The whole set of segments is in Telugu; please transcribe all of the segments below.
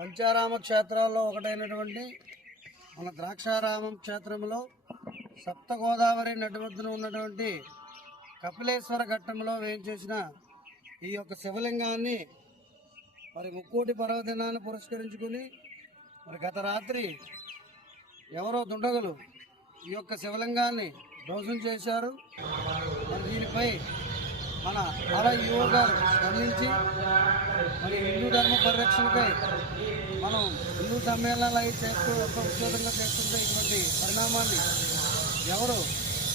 పంచారామ క్షేత్రాల్లో ఒకటైనటువంటి మన ద్రాక్షారామం క్షేత్రంలో సప్త గోదావరి నడిమధ్యన ఉన్నటువంటి కపిలేశ్వర ఘట్టంలో వేయించేసిన ఈ యొక్క శివలింగాన్ని మరి ముక్కోటి పర్వదినాన్ని పురస్కరించుకుని మరి గత రాత్రి ఎవరో దుండగులు ఈ యొక్క శివలింగాన్ని ధ్వంసం చేశారు. మరి దీనిపై మన ఈవో గారు స్పందించి మరి హిందూ ధర్మ పరిరక్షణకై మనం హిందూ సమ్మేళనాలు అవి చేస్తూ విస్తృతంగా చేస్తుంటే ఇటువంటి పరిణామాన్ని ఎవరు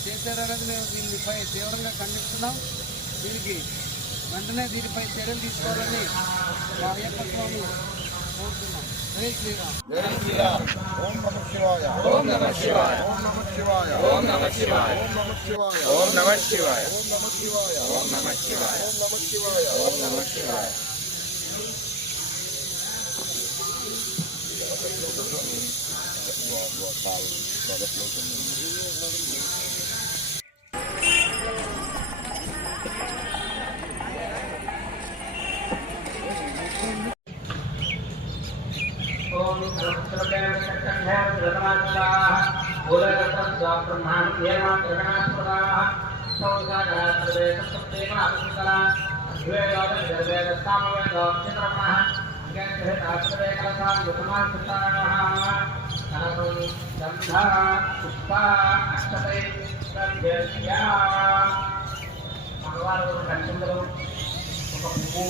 చేశారనేది మేము దీనిపై తీవ్రంగా ఖండిస్తున్నాం. దీనికి వెంటనే దీనిపై చర్యలు తీసుకోవాలని మా అయ్యప్ప స్వాములు కోరుతున్నాం. జై శ్రీరామ్. జై శ్రీరామ్. ఓం నమః శివాయ. ఓం నమః శివాయ. ఓం నమః శివాయ. ఓం నమః శివాయ. ఓం నమః శివాయ. ఓం నమః శివాయ. ఓం నమః శివాయ. ఓం నమః శివాయ. ఓం నమః శివాయ. ఓం నమః శివాయ. ओम सर्वदेवताभ्यां प्रथमास्वाहा भूलगतस्वाहा ब्रह्माण्डेवां प्रगणास्वाहा सौजाता सर्वेतसुदेवासुकला द्वेयोदर्वेदस्तामवेदोक्षितब्रह्मः गन्धेतास्वेकलसां युतमासुतानः अनसं गन्धा पुष्पा अष्टदै प्रभ्यस्या भगवान् कंचंदरो ఒక పువ్వు